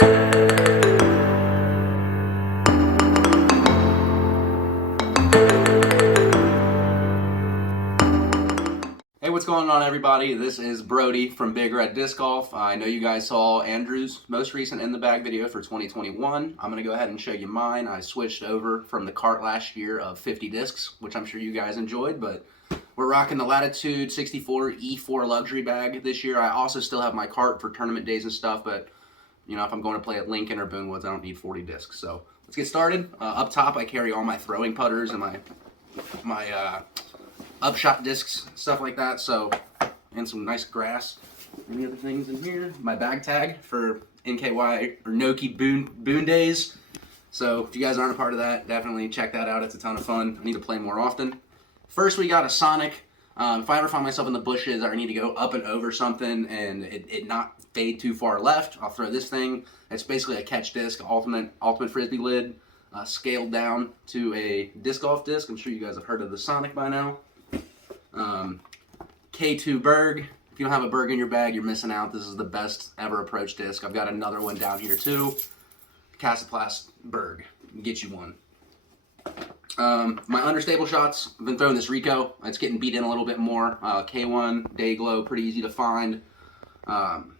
Hey, what's going on, everybody? This is Brody from Big Red Disc Golf. I know you guys saw Andrew's most recent in the bag video for 2021. I'm going to go ahead and show you mine. I switched over from the cart last year of 50 discs, which I'm sure you guys enjoyed, but we're rocking the Latitude 64 E4 luxury bag this year. I also still have my cart for tournament days and stuff, but you know, if I'm going to play at Lincoln or Boonwoods, I don't need 40 discs. So let's get started. Up top, I carry all my throwing putters and my upshot discs, stuff like that. So, and some nice grass. Any other things in here? My bag tag for NKY or Noki Boon Days. So if you guys aren't a part of that, definitely check that out. It's a ton of fun. I need to play more often. First, we got a Sonic. If I ever find myself in the bushes or I need to go up and over something and it not fade too far left, I'll throw this thing. It's basically a catch disc, ultimate frisbee lid, scaled down to a disc golf disc. I'm sure you guys have heard of the Sonic by now. K2 Berg. If you don't have a Berg in your bag, you're missing out. This is the best ever approach disc. I've got another one down here too. Kastaplast Berg. Get you one. My understable shots, I've been throwing this Rico. It's getting beat in a little bit more. K1, Day Glow, pretty easy to find.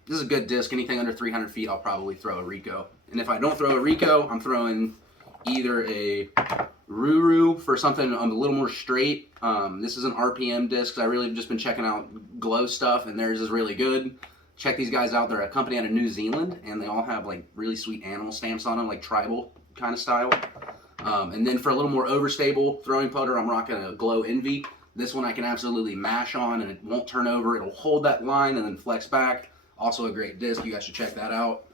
This is a good disc. Anything under 300 feet, I'll probably throw a Rico. And if I don't throw a Rico, I'm throwing either a Ruru for something a little more straight. This is an RPM disc. I really have just been checking out Glow stuff, and theirs is really good. Check these guys out. They're a company out of New Zealand, and they all have like really sweet animal stamps on them, like tribal kind of style. And then for a little more overstable throwing putter, I'm rocking a Glow Envy. This one I can absolutely mash on, and it won't turn over. It'll hold that line and then flex back. Also a great disc. You guys should check that out.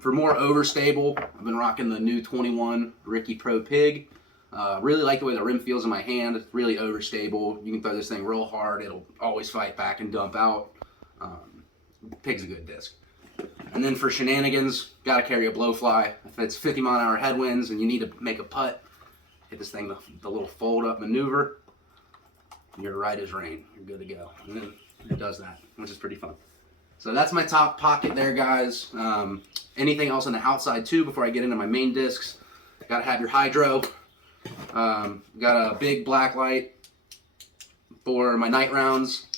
For more overstable, I've been rocking the new 21 Ricky Pro Pig. Really like the way the rim feels in my hand. It's really overstable. You can throw this thing real hard. It'll always fight back and dump out. Pig's a good disc. And then for shenanigans, gotta carry a blowfly. If it's 50-mile-an-hour headwinds and you need to make a putt, hit this thing the little fold-up maneuver. You're right as rain. You're good to go. And then it does that, which is pretty fun. So that's my top pocket there, guys. Anything else on the outside too before I get into my main discs? Gotta have your hydro. Got a big black light for my night rounds.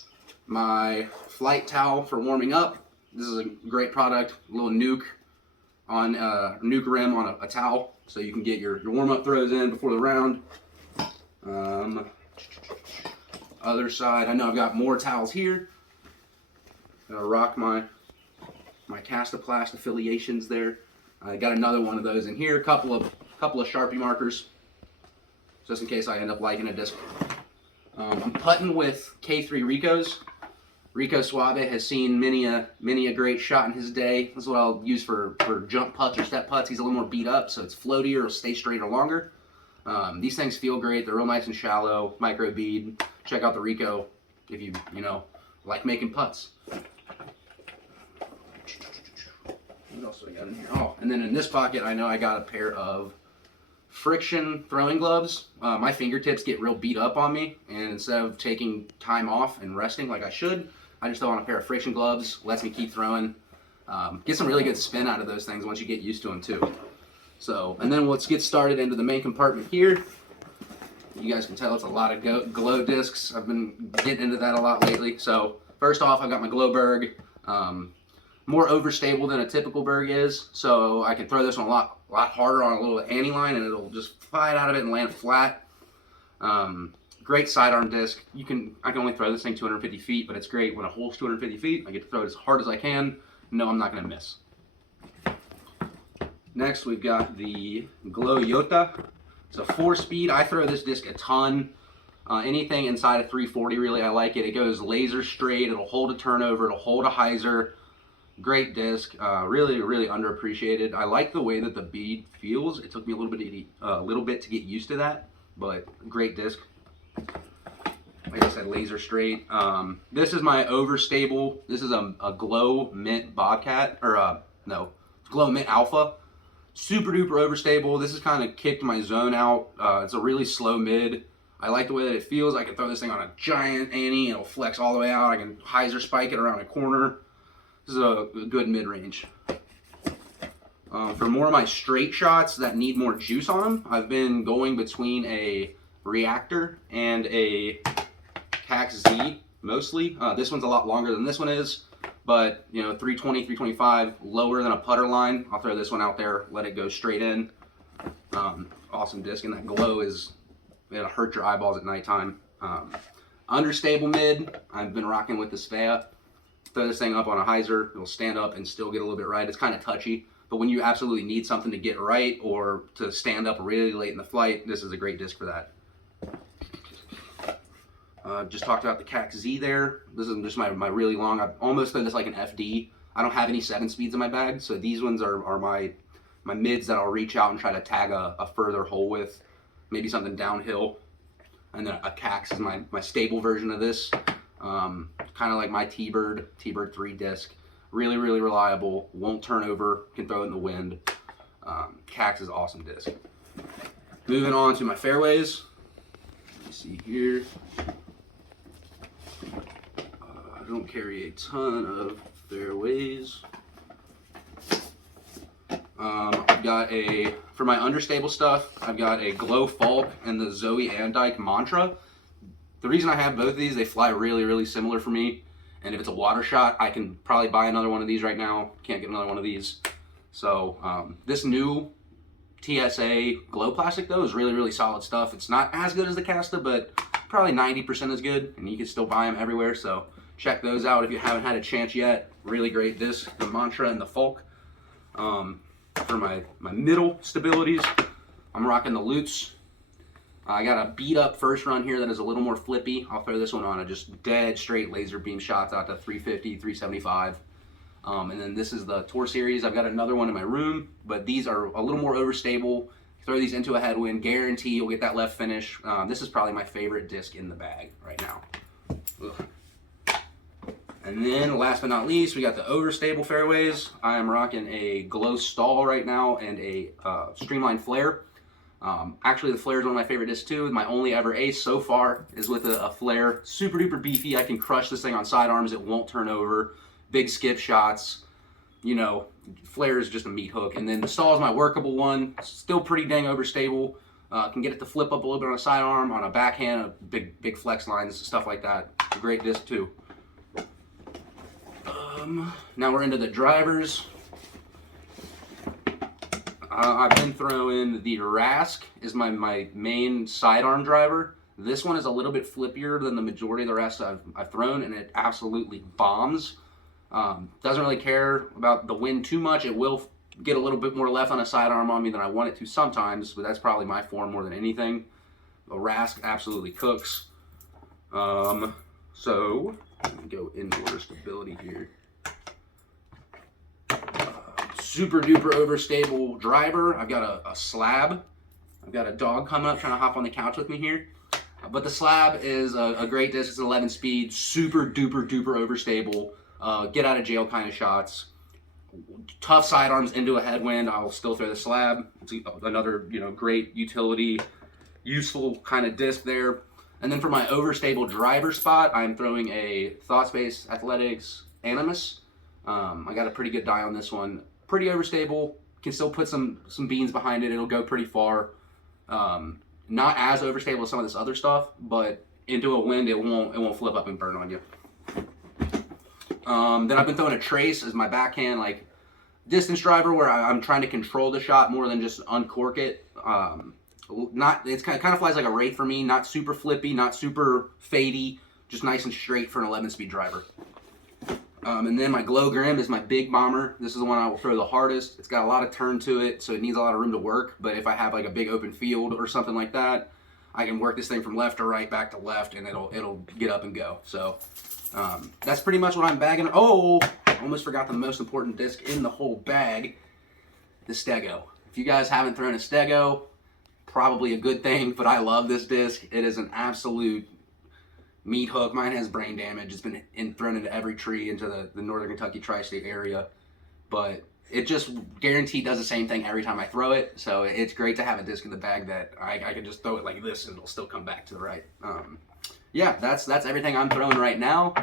My flight towel for warming up. This is a great product. A little nuke on nuke rim on a towel, so you can get your warm-up throws in before the round. Other side, I know I've got more towels here. Gotta rock my Kastaplast affiliations there. I got another one of those in here. Couple of Sharpie markers, just in case I end up liking a disc. I'm putting with K3 Ricos. Rico Suave has seen many a great shot in his day. This is what I'll use for jump putts or step putts. He's a little more beat up, so it's floatier, it'll stay straighter longer. These things feel great. They're real nice and shallow, micro bead. Check out the Rico if you like making putts. What else do we got in here? Oh, and then in this pocket, I know I got a pair of friction throwing gloves. My fingertips get real beat up on me, and instead of taking time off and resting like I should, I just throw on a pair of friction gloves. Lets me keep throwing. Get some really good spin out of those things once you get used to them too. So, and then let's get started into the main compartment here. You guys can tell it's a lot of glow discs. I've been getting into that a lot lately. So first off, I've got my Glow Berg. More overstable than a typical Berg is, so I can throw this one a lot harder on a little ante line, and it'll just fly out of it and land flat. Great sidearm disc. I can only throw this thing 250 feet, but it's great when a hole's 250 feet. I get to throw it as hard as I can. No, I'm not going to miss. Next, we've got the Glow Yota. It's a 4-speed. I throw this disc a ton. Anything inside of 340, really, I like it. It goes laser straight. It'll hold a turnover. It'll hold a hyzer. Great disc. Really underappreciated. I like the way that the bead feels. It took me a little bit to get used to that, but great disc. Like I said, laser straight. This is my overstable. This is a Glow Mint Bobcat, or no, Glow Mint Alpha. Super duper overstable. This has kind of kicked my zone out. It's a really slow mid. I like the way that it feels. I can throw this thing on a giant ante and it'll flex all the way out. I can hyzer spike it around a corner. This is a good mid-range. For more of my straight shots that need more juice on them, I've been going between a Reactor and a Cax Z mostly. This one's a lot longer than this one is, but you know, 320, 325, lower than a putter line. I'll throw this one out there, let it go straight in. Awesome disc, and that glow is, it'll hurt your eyeballs at nighttime. Understable mid, I've been rocking with the Svea. Throw this thing up on a hyzer, it'll stand up and still get a little bit right. It's kind of touchy, but when you absolutely need something to get right or to stand up really late in the flight, this is a great disc for that. Just talked about the Cax Z there. This is just my really long, I've almost thrown this like an FD. I don't have any 7 speeds in my bag, so these ones are my mids that I'll reach out and try to tag a further hole with, maybe something downhill. And then a Cax is my stable version of this. Kind of like my T-Bird 3 disc. Really, really reliable, won't turn over, can throw it in the wind. Cax is awesome disc. Moving on to my fairways. Let me see here. I don't carry a ton of fairways. I've got for my understable stuff, I've got a Glow Falk and the Zoe Andike Mantra. The reason I have both of these, they fly really, really similar for me. And if it's a water shot, I can probably buy another one of these right now. Can't get another one of these. So this new TSA glow plastic though is really, really solid stuff. It's not as good as the Casta, but probably 90% as good, and you can still buy them everywhere. So check those out if you haven't had a chance yet. Really great disc, the Mantra and the Falk. For my middle stabilities, I'm rocking the Lutz. I got a beat up first run here that is a little more flippy. I'll throw this one on a just dead straight laser beam shots out to 350, 375. And then this is the Tour Series. I've got another one in my room, but these are a little more overstable. Throw these into a headwind, guarantee you'll get that left finish. This is probably my favorite disc in the bag right now. Ugh. And then last but not least, we got the Overstable Fairways. I am rocking a Glow Stall right now and a Streamline Flare. Actually, the Flare is one of my favorite discs too. My only ever ace so far is with a Flare. Super duper beefy. I can crush this thing on sidearms. It won't turn over. Big skip shots. You know, Flare is just a meat hook. And then the Stall is my workable one. Still pretty dang overstable. Can get it to flip up a little bit on a sidearm, on a backhand, big flex lines, stuff like that. It's a great disc too. Now we're into the drivers. I've been throwing the Rask is my main sidearm driver. This one is a little bit flippier than the majority of the rest I've thrown, and it absolutely bombs. Doesn't really care about the wind too much. It will get a little bit more left on a sidearm on me than I want it to sometimes, but that's probably my form more than anything. The Rask absolutely cooks. So let me go in order stability here. Super duper overstable driver. I've got a slab. I've got a dog coming up trying to hop on the couch with me here. But the slab is a great disc. It's an 11 speed, super duper duper overstable. Get out of jail kind of shots. Tough sidearms into a headwind. I'll still throw the slab. It's another great utility, useful kind of disc there. And then for my overstable driver spot, I'm throwing a ThoughtSpace Athletics Animus. I got a pretty good die on this one. Pretty overstable. Can still put some beans behind it. It'll go pretty far. Not as overstable as some of this other stuff, but into a wind it won't flip up and burn on you. Then I've been throwing a Trace as my backhand like distance driver, where I'm trying to control the shot more than just uncork it. It's kind of flies like a Wraith for me. Not super flippy, not super fadey, just nice and straight for an 11 speed driver. And then my Glow Grim is my big bomber. This is the one I will throw the hardest. It's got a lot of turn to it, so it needs a lot of room to work. But if I have like a big open field or something like that, I can work this thing from left to right, back to left, and it'll get up and go. So that's pretty much what I'm bagging. Oh, almost forgot the most important disc in the whole bag, the Stego. If you guys haven't thrown a Stego, probably a good thing, but I love this disc. It is an absolute meat hook. Mine has brain damage. It's been thrown into every tree into the northern Kentucky tri-state area, but it just guaranteed does the same thing every time I throw it. So it's great to have a disc in the bag that I can just throw it like this and it'll still come back to the right. Yeah, that's everything I'm throwing right now.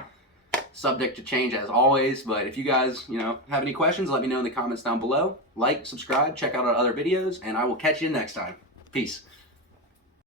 subject to change as always. But if you guys, have any questions, let me know in the comments down below. Like, subscribe, check out our other videos, and I will catch you next time. Peace.